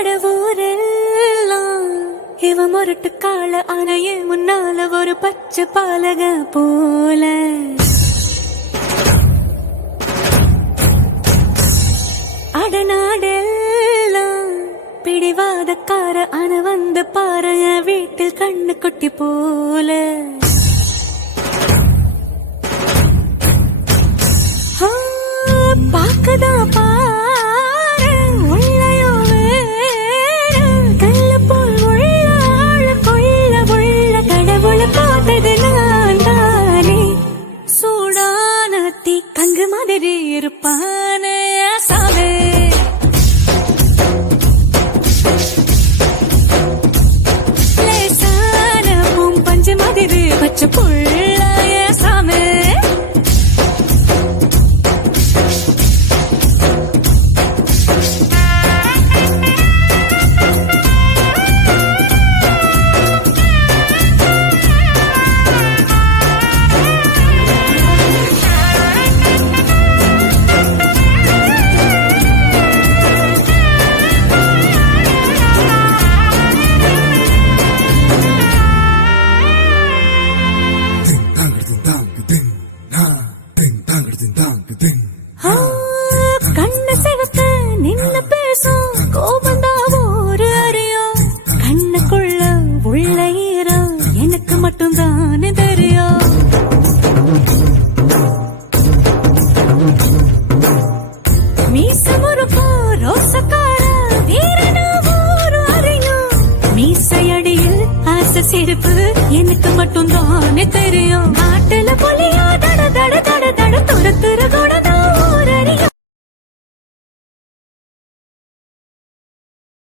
அடவூரெல்லாம் இவ முரட்டு கால அணைய முன்னால ஒரு பச்சை பாலக போல அடநாடெல்லாம் பிடிவாதக்கார அண வந்து பாருங்க வீட்டில் கண்ணு குட்டி போல பாக்கதா பாரு உள்ளயோ வேறு கல்ல போல் உள்ள கொள்ள உள்ள கடவுளை பார்த்தது நான் தானே சூடான தீ கங்கு மாதிரி இருப்பானே சாவே லேசான பூம் பஞ்சு மாதிரி பச்சை புள்ள சாமே கண்ண சிவக்க நின்னு பேசும் கோபந்தா ஒரு அறியும் கண்ணுக்குள்ள உள்ள ஈரம் எனக்கு மட்டும் தானே தெரியும் மீச முறுக்கும் ரோசக்கார வீரனா ஒரு அறியும் மீசையடியில் ஆசை சிரிப்பு எனக்கு மட்டும் தானே தெரியும் காட்டுல புலியா தட தட தட தட துரத்துற கூட ஒரு அறியும்